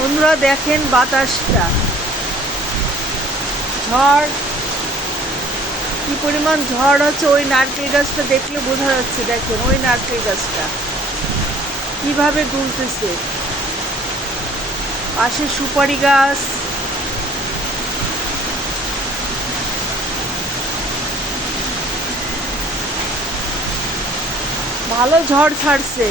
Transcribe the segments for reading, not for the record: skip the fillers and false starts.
বন্ধুরা দেখেন বাতাসটা, ঝড়, কি পরিমাণ ঝড় হচ্ছে। ওই নারকেল গাছটা দেখলে বোঝা যাচ্ছে, দেখেন ওই নারকেল গাছটা কিভাবে দুলতেছে, পাশে সুপারি গাছ। ভালো ঝড় ছাড়ছে।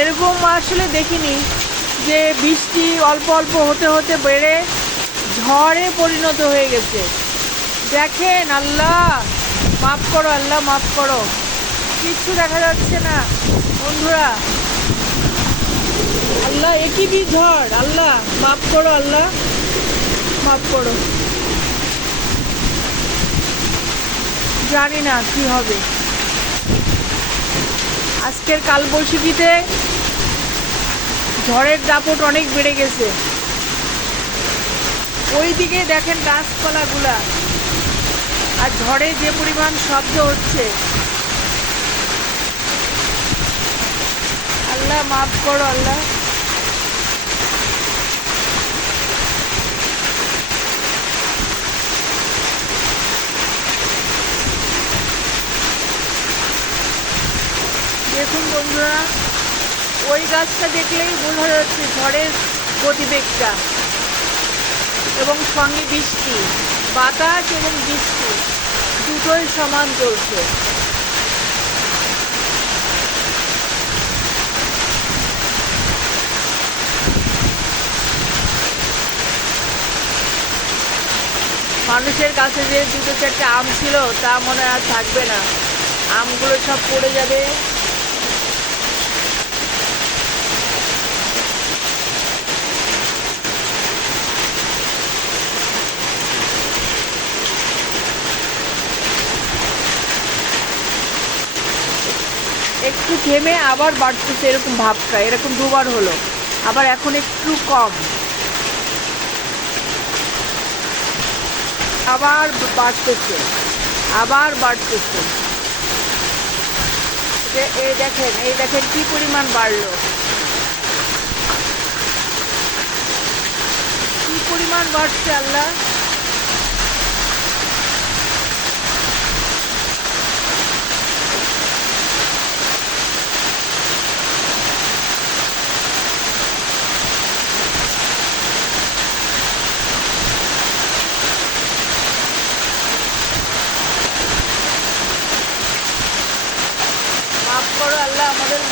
এরকম আসলে দেখিনি যে বৃষ্টি অল্প অল্প হতে হতে বেড়ে ঝড়ে পরিণত হয়ে গেছে। দেখেন, আল্লাহ মাফ করো, আল্লাহ মাফ করো, কিচ্ছু দেখা যাচ্ছে না বন্ধুরা। আল্লাহ একই বি ঝড়, আল্লাহ মাফ করো, আল্লাহ মাফ করো। জানি না কি হবে। আজকের কালবৈশাখীতে ঝড়ের দাপট অনেক বেড়ে গেছে। ওইদিকে দেখেন গাছপালাগুলা, আর ঝড়ে যে পরিমাণ শব্দ হচ্ছে। আল্লাহ মাফ করো, আল্লাহ। দেখুন বন্ধুরা, ওই গাছটা দেখলেই বোঝা যাচ্ছে ঝড়ের গতিবেগটা, এবং সঙ্গে বৃষ্টি, বাতাস এবং বৃষ্টি দুটোই সমান চলছে। মানুষের কাছে যে দুটো চারটে আম ছিল তা মনে হয় আর থাকবে না, আমগুলো সব পড়ে যাবে। একটু থেমে আবার বাড়তেছে, এরকম ভাবটা, এরকম দুবার হলো, আবার এখন একটু কম, আবার বাড়তেছে, আবার বাড়তেছে। এই দেখেন, এই দেখেন কি পরিমাণ বাড়লো, কি পরিমাণ বাড়ছে, আল্লাহ। মাফ করো আল্লাহ, আমাদের